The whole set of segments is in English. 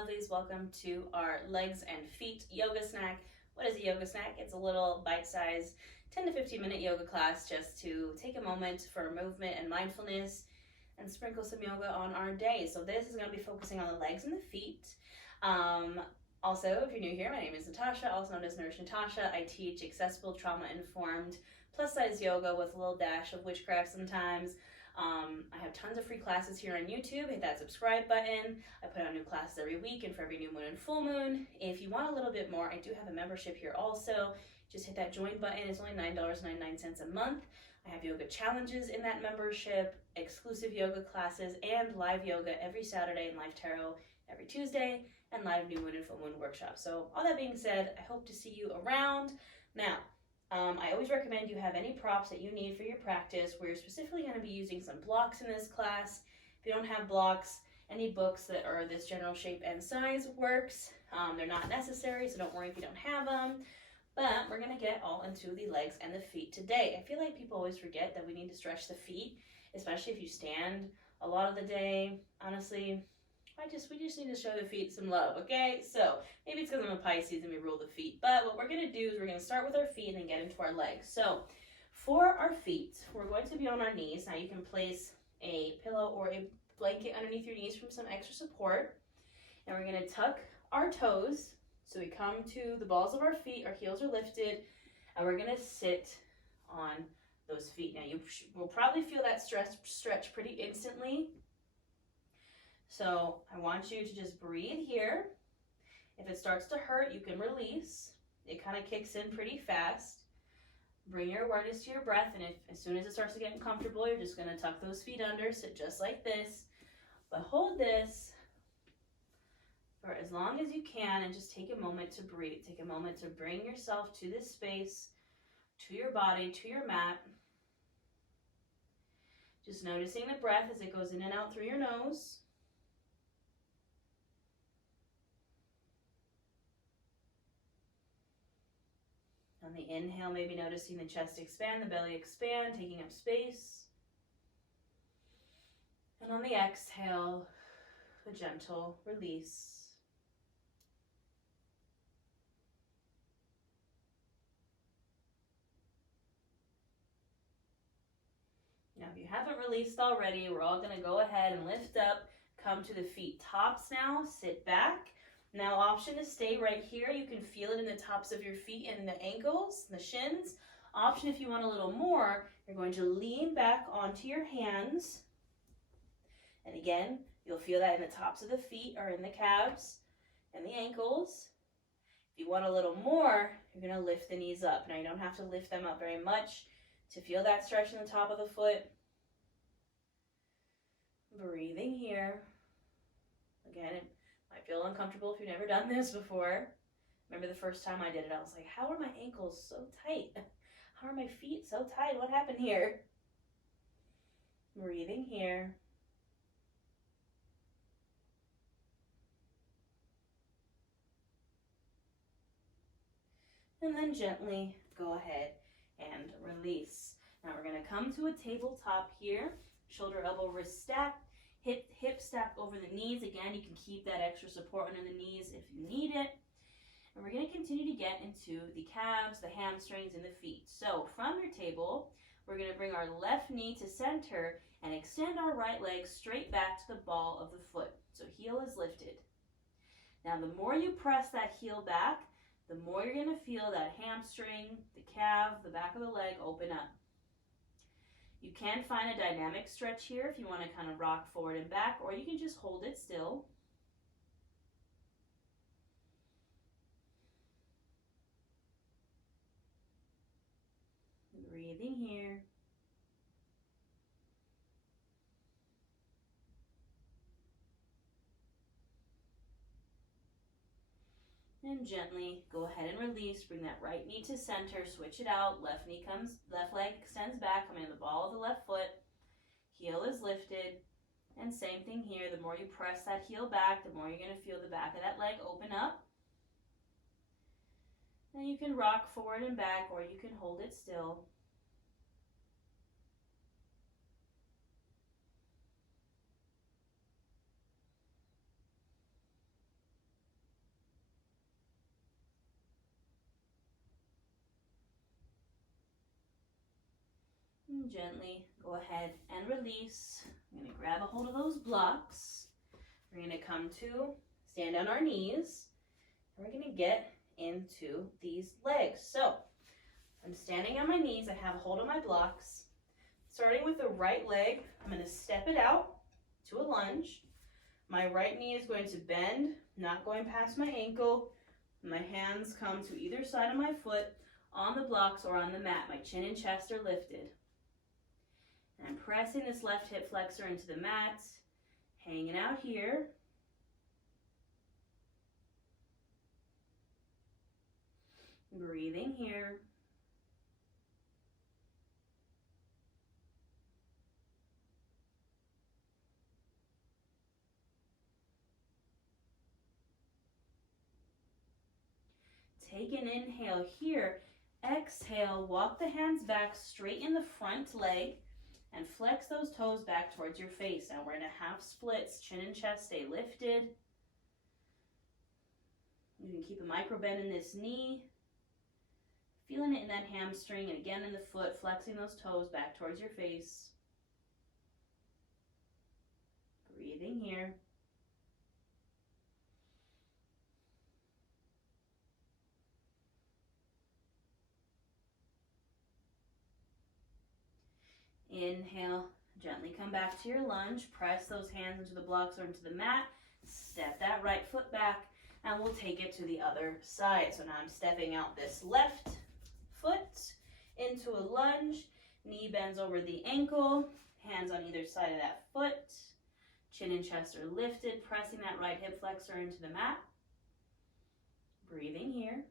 lovelies. Welcome to our legs and feet yoga snack. What is a yoga snack? It's a little bite-sized 10 to 15 minute yoga class just to take a moment for movement and mindfulness and sprinkle some yoga on our day. So this is going to be focusing on the legs and the feet. Also, if you're new here, my name is Natasha, also known as Nourish Natasha. I teach accessible, trauma-informed, plus-size yoga with a little dash of witchcraft sometimes. I have tons of free classes here on YouTube. Hit that subscribe button. I put out new classes every week and for every new moon and full moon. If you want a little bit more, I do have a membership here also. Just hit that join button. It's only $9.99 a month. I have yoga challenges in that membership, exclusive yoga classes, and live yoga every Saturday and live tarot every Tuesday, and live new moon and full moon workshops. So all that being said, I hope to see you around. Now, I always recommend you have any props that you need for your practice. We're specifically going to be using some blocks in this class. If you don't have blocks, any books that are this general shape and size works. They're not necessary, so don't worry if you don't have them. But we're going to get all into the legs and the feet today. I feel like people always forget that we need to stretch the feet, especially if you stand a lot of the day. Honestly, we just need to show the feet some love, okay? So maybe it's because I'm a Pisces and we rule the feet. But what we're going to do is we're going to start with our feet and then get into our legs. So for our feet, we're going to be on our knees. Now you can place a pillow or a blanket underneath your knees for some extra support. And we're going to tuck our toes. So we come to the balls of our feet, our heels are lifted, and we're going to sit on those feet. Now you will probably feel that stretch pretty instantly. So I want you to just breathe here. If it starts to hurt, you can release. It kind of kicks in pretty fast. Bring your awareness to your breath, and as soon as it starts to get uncomfortable, you're just going to tuck those feet under, sit just like this. But hold this for as long as you can and just take a moment to breathe. Take a moment to bring yourself to this space, to your body, to your mat. Just noticing the breath as it goes in and out through your nose. On the inhale, maybe noticing the chest expand, the belly expand, taking up space. And on the exhale, a gentle release. Now, if you haven't released already, we're all going to go ahead and lift up, come to the feet tops now, sit back. Now, option to stay right here. You can feel it in the tops of your feet and the ankles, the shins. Option if you want a little more, you're going to lean back onto your hands. And again, you'll feel that in the tops of the feet or in the calves and the ankles. If you want a little more, you're going to lift the knees up. Now, you don't have to lift them up very much to feel that stretch in the top of the foot. Breathing here. Again, it might feel uncomfortable if you've never done this before. Remember the first time I did it, I was like, how are my ankles so tight? How are my feet so tight? What happened here? Breathing here. And then gently go ahead and release. Now we're going to come to a tabletop here. Shoulder, elbow, wrist stacked. Hip stacked over the knees. Again, you can keep that extra support under the knees if you need it. And we're going to continue to get into the calves, the hamstrings, and the feet. So from your table, we're going to bring our left knee to center and extend our right leg straight back to the ball of the foot. So heel is lifted. Now the more you press that heel back, the more you're going to feel that hamstring, the calf, the back of the leg open up. You can find a dynamic stretch here if you want to kind of rock forward and back, or you can just hold it still. Breathing here. And gently go ahead and release. Bring that right knee to center. Switch it out. Left leg extends back, coming to the ball of the left foot. Heel is lifted. And same thing here. The more you press that heel back, the more you're going to feel the back of that leg open up. And you can rock forward and back, or you can hold it still. And gently go ahead and release. I'm going to grab a hold of those blocks. We're going to come to stand on our knees. And we're going to get into these legs. So I'm standing on my knees. I have a hold of my blocks. Starting with the right leg, I'm going to step it out to a lunge. My right knee is going to bend, not going past my ankle. My hands come to either side of my foot on the blocks or on the mat. My chin and chest are lifted. And I'm pressing this left hip flexor into the mat, hanging out here. Breathing here. Take an inhale here. Exhale, walk the hands back, straighten the front leg, and flex those toes back towards your face. Now we're in a half splits, chin and chest stay lifted. You can keep a micro bend in this knee. Feeling it in that hamstring and again in the foot, flexing those toes back towards your face. Breathing here. Inhale, gently come back to your lunge. Press those hands into the blocks or into the mat. Step that right foot back and we'll take it to the other side. So now I'm stepping out this left foot into a lunge. Knee bends over the ankle. Hands on either side of that foot. Chin and chest are lifted. Pressing that right hip flexor into the mat. Breathing here.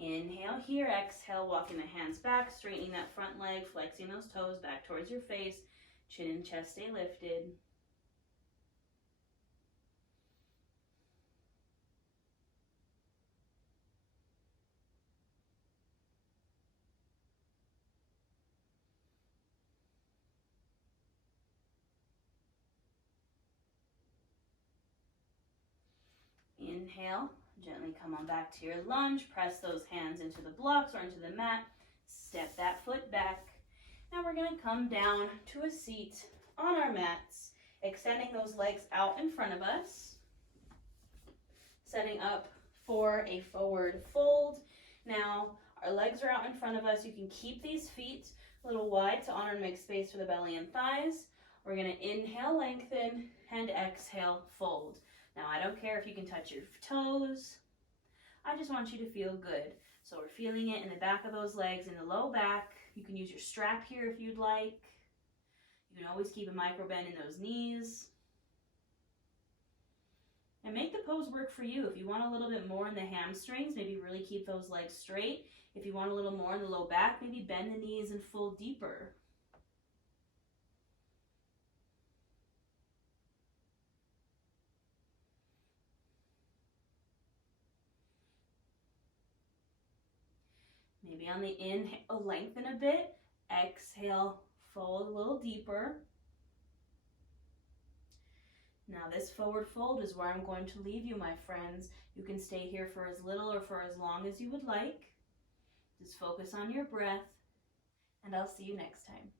Inhale here, exhale, walking the hands back, straightening that front leg, flexing those toes back towards your face, chin and chest stay lifted. Inhale. Gently come on back to your lunge. Press those hands into the blocks or into the mat. Step that foot back. Now we're going to come down to a seat on our mats, extending those legs out in front of us. Setting up for a forward fold. Now our legs are out in front of us. You can keep these feet a little wide to honor and make space for the belly and thighs. We're going to inhale, lengthen, and exhale, fold. Now, I don't care if you can touch your toes. I just want you to feel good. So we're feeling it in the back of those legs, in the low back. You can use your strap here if you'd like. You can always keep a micro bend in those knees. And make the pose work for you. If you want a little bit more in the hamstrings, maybe really keep those legs straight. If you want a little more in the low back, maybe bend the knees and fold deeper. Maybe on the inhale, lengthen a bit. Exhale, fold a little deeper. Now this forward fold is where I'm going to leave you, my friends. You can stay here for as little or for as long as you would like. Just focus on your breath, and I'll see you next time.